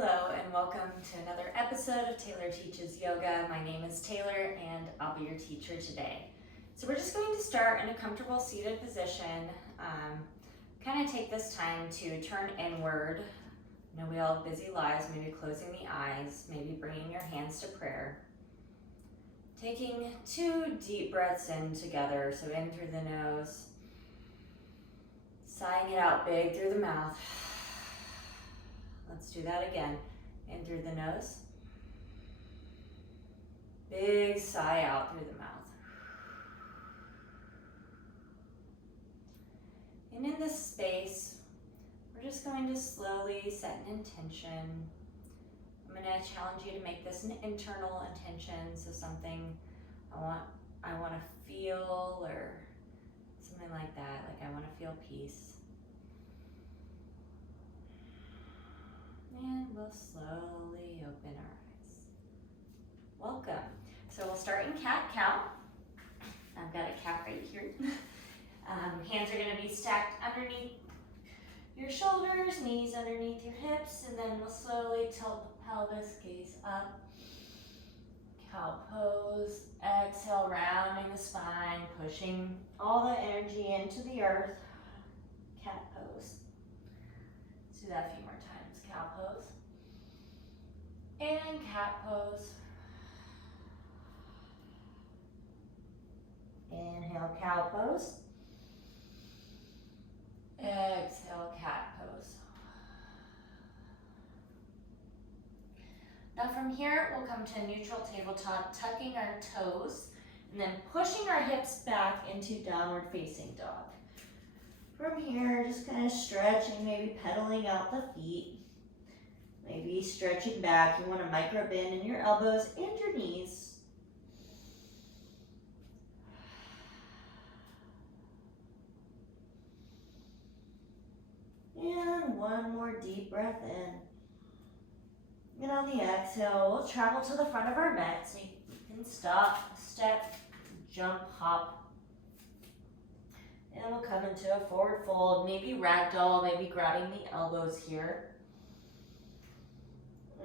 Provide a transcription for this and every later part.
Hello and welcome to another episode of Taylor Teaches Yoga. My name is Taylor and I'll be your teacher today. So we're just going to start in a comfortable seated position. Kind of take this time to turn inward. I know we all have busy lives, maybe closing the eyes, maybe bringing your hands to prayer. Taking 2 deep breaths in together, so in through the nose, sighing it out big through the mouth. Let's do that again. In through the nose. Big sigh out through the mouth. And in this space, we're just going to slowly set an intention. I'm going to challenge you to make this an internal intention, so something I want to feel or something like that, like I want to feel peace. And we'll slowly open our eyes. Welcome. So we'll start in cat-cow. I've got a cat right here. Hands are going to be stacked underneath your shoulders, knees underneath your hips, and then we'll slowly tilt the pelvis, gaze up. Cow pose. Exhale, rounding the spine, pushing all the energy into the earth. Cat pose. Let's do that a few more times. Cow pose and cat pose. Inhale, cow pose. Exhale, cat pose. Now from here, we'll come to neutral tabletop, tucking our toes and then pushing our hips back into downward facing dog. From here, just kind of stretching, maybe pedaling out the feet. Maybe stretching back. You want to micro bend in your elbows and your knees. And one more deep breath in. And on the exhale, we'll travel to the front of our mat. So you can stop, step, jump, hop. And we'll come into a forward fold, maybe ragdoll, maybe grabbing the elbows here.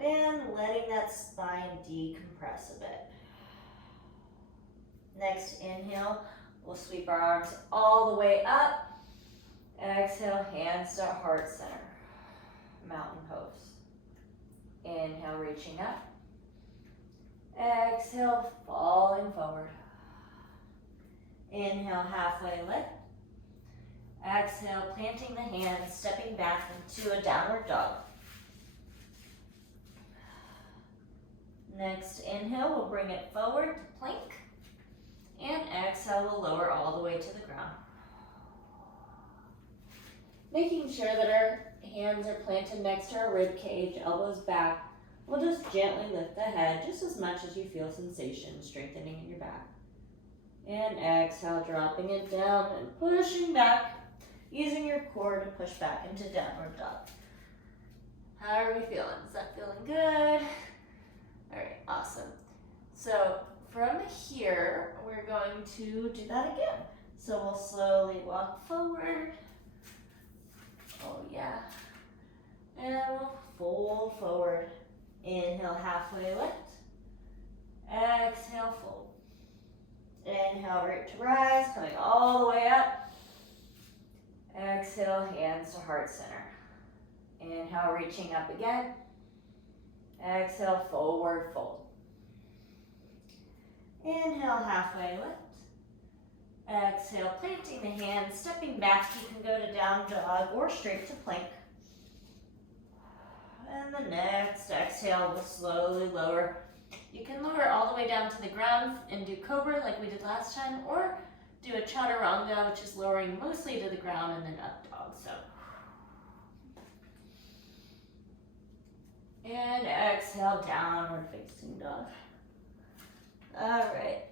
And letting that spine decompress a bit. Next inhale, we'll sweep our arms all the way up. Exhale, hands to heart center. Mountain pose. Inhale, reaching up. Exhale, falling forward. Inhale, halfway lift. Exhale, planting the hands, stepping back into a downward dog. Next inhale, we'll bring it forward to plank. And exhale, we'll lower all the way to the ground. Making sure that our hands are planted next to our rib cage, elbows back. We'll just gently lift the head just as much as you feel sensation strengthening in your back. And exhale, dropping it down and pushing back, using your core to push back into downward dog. How are we feeling? Is that feeling good? All right, awesome. So from here, we're going to do that again. So we'll slowly walk forward. Oh yeah. And we'll fold forward. Inhale, halfway lift. Exhale, fold. Inhale, right to rise, coming all the way up. Exhale, hands to heart center. Inhale, reaching up again. Exhale, forward fold. Inhale, halfway lift. Exhale, planting the hands, stepping back. You can go to down dog or straight to plank. And the next exhale, we'll slowly lower. You can lower all the way down to the ground and do cobra like we did last time, or do a chaturanga, which is lowering mostly to the ground and then up dog. So. And exhale, downward facing dog. All right,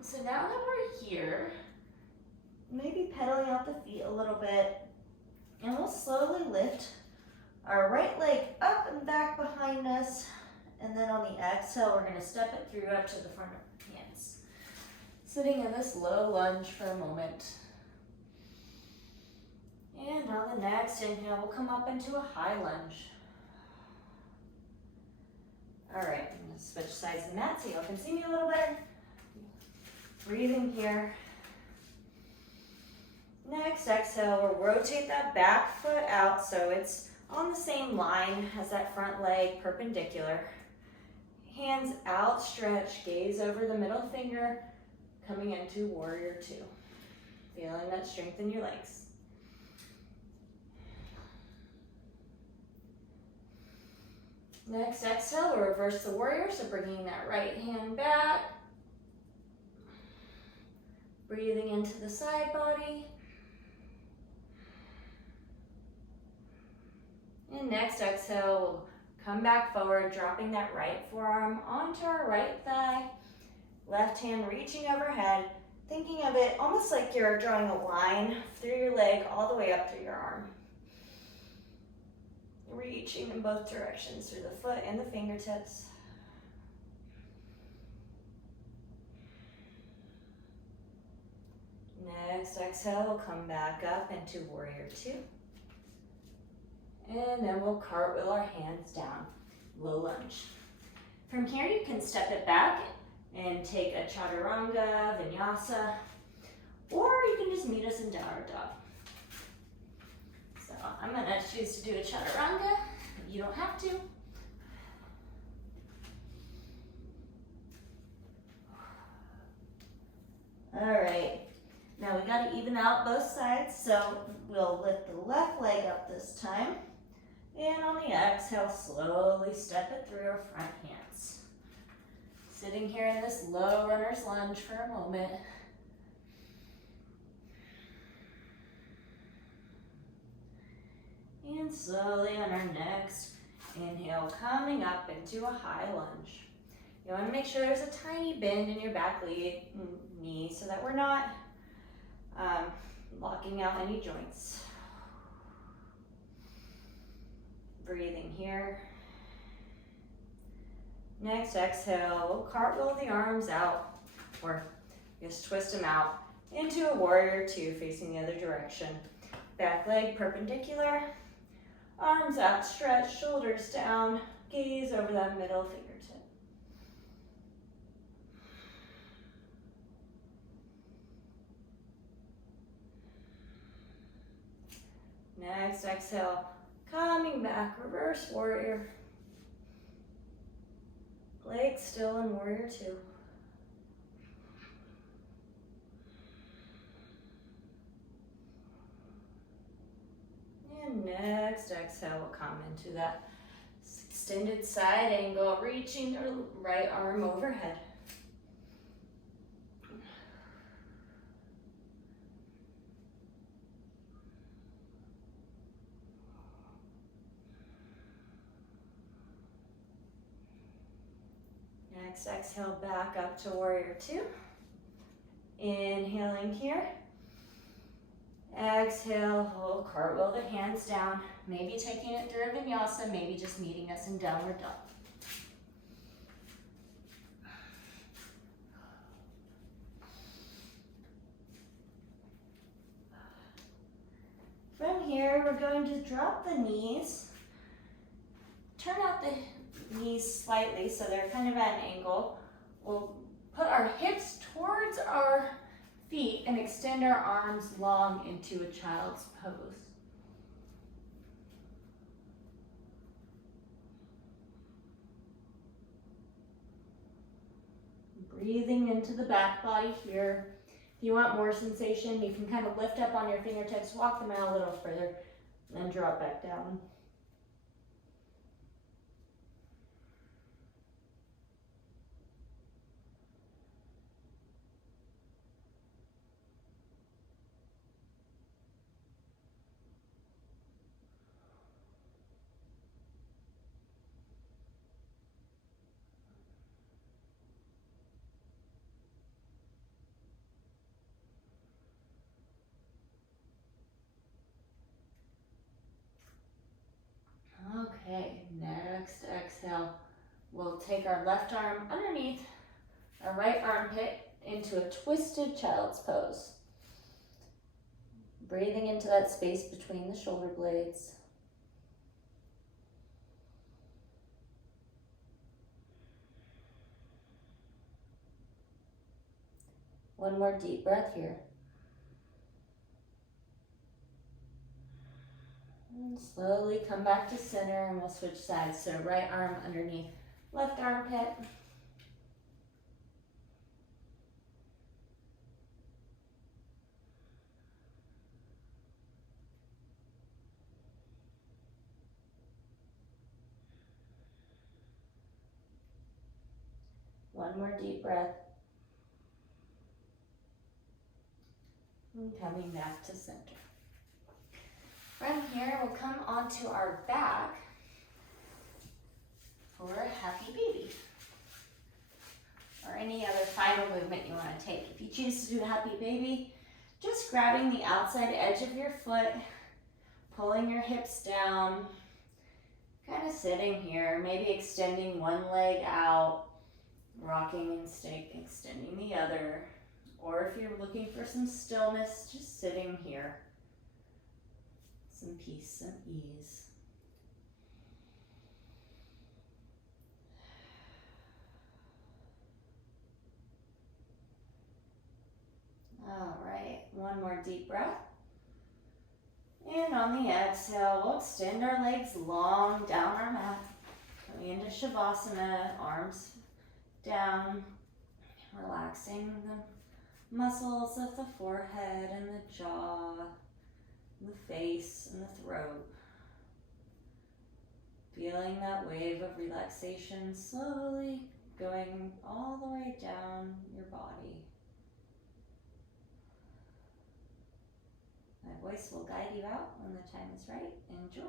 so now that we're here, maybe pedaling out the feet a little bit, and we'll slowly lift our right leg up and back behind us, and then on the exhale, we're gonna step it through up to the front of our hands. Sitting in this low lunge for a moment. And on the next inhale, we'll come up into a high lunge. All right, I'm gonna switch sides of the mat so y'all can see me a little better. Breathing here. Next exhale, we'll rotate that back foot out so it's on the same line as that front leg, perpendicular. Hands outstretched, gaze over the middle finger, coming into warrior two. Feeling that strength in your legs. Next exhale, we'll reverse the warrior, so bringing that right hand back. Breathing into the side body. And next exhale, we'll come back forward, dropping that right forearm onto our right thigh. Left hand reaching overhead, thinking of it almost like you're drawing a line through your leg all the way up through your arm. Reaching in both directions through the foot and the fingertips. Next exhale, we'll come back up into warrior two. And then we'll cartwheel our hands down, low lunge. From here, you can step it back and take a chaturanga, vinyasa, or you can just meet us in downward dog. So I'm gonna choose to do a chaturanga. You don't have to. All right, now we gotta even out both sides, so we'll lift the left leg up this time. And on the exhale, slowly step it through our front hands. Sitting here in this low runner's lunge for a moment. And slowly on our next inhale, coming up into a high lunge. You want to make sure there's a tiny bend in your back knee so that we're not locking out any joints. Breathing here. Next exhale, we'll cartwheel the arms out, or just twist them out into a warrior two facing the other direction. Back leg perpendicular, arms outstretched, shoulders down, gaze over that middle fingertip. Next exhale, coming back, reverse warrior. Legs still in warrior two. And next exhale, we'll come into that extended side angle, reaching the right arm overhead. Next exhale, back up to warrior two. Inhaling here. Exhale, we'll cartwheel the hands down. Maybe taking it through a vinyasa, maybe just meeting us in downward dog. From here, we're going to drop the knees. Turn out the knees slightly so they're kind of at an angle. We'll put our hips towards our feet and extend our arms long into a child's pose. Breathing into the back body here. If you want more sensation, you can kind of lift up on your fingertips, walk them out a little further, and then drop back down. Okay, next exhale, we'll take our left arm underneath our right armpit into a twisted child's pose. Breathing into that space between the shoulder blades. One more deep breath here. And slowly come back to center and we'll switch sides. So right arm underneath left armpit. One more deep breath. And coming back to center. From here, we'll come onto our back for a happy baby. Or any other final movement you want to take. If you choose to do happy baby, just grabbing the outside edge of your foot, pulling your hips down, kind of sitting here, maybe extending one leg out, rocking and extending the other. Or if you're looking for some stillness, just sitting here. Some peace, some ease. All right, one more deep breath. And on the exhale, we'll extend our legs long down our mat. Coming into Shavasana, arms down, relaxing the muscles of the forehead and the jaw, the face and the throat. Feeling that wave of relaxation slowly going all the way down your body. My voice will guide you out when the time is right. Enjoy.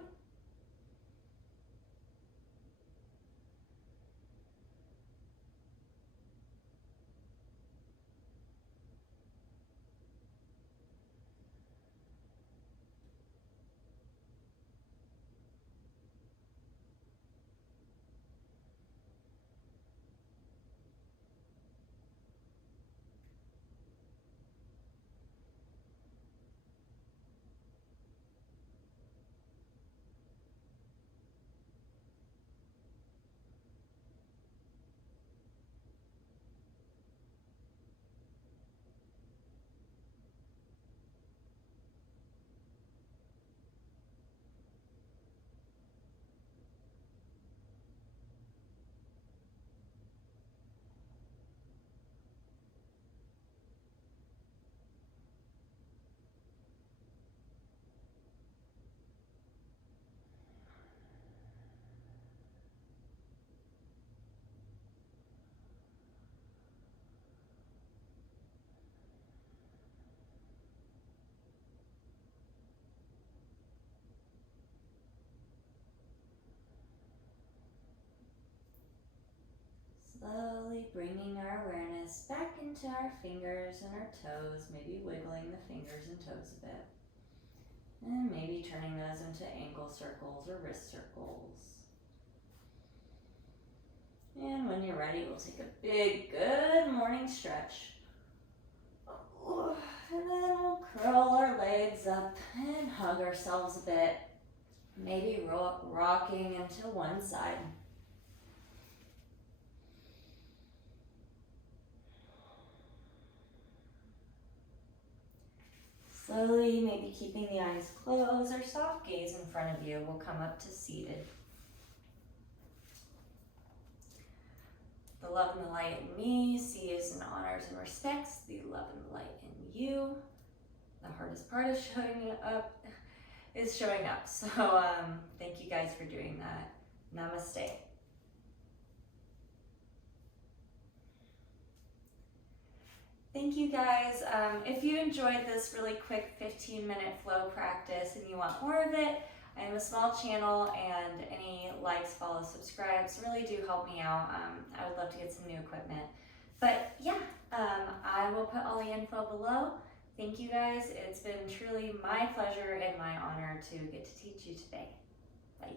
Slowly bringing our awareness back into our fingers and our toes, maybe wiggling the fingers and toes a bit. And maybe turning those into ankle circles or wrist circles. And when you're ready, we'll take a big, good morning stretch. And then we'll curl our legs up and hug ourselves a bit. Maybe rocking into one side. Slowly, maybe keeping the eyes closed or soft gaze in front of you, we'll come up to seated. The love and the light in me sees and honors and respects the love and the light in you. The hardest part is showing up. So thank you guys for doing that. Namaste. Thank you guys. If you enjoyed this really quick 15-minute flow practice and you want more of it, I have a small channel, and any likes, follows, subscribes really do help me out. I would love to get some new equipment. But yeah, I will put all the info below. Thank you guys. It's been truly my pleasure and my honor to get to teach you today. Bye.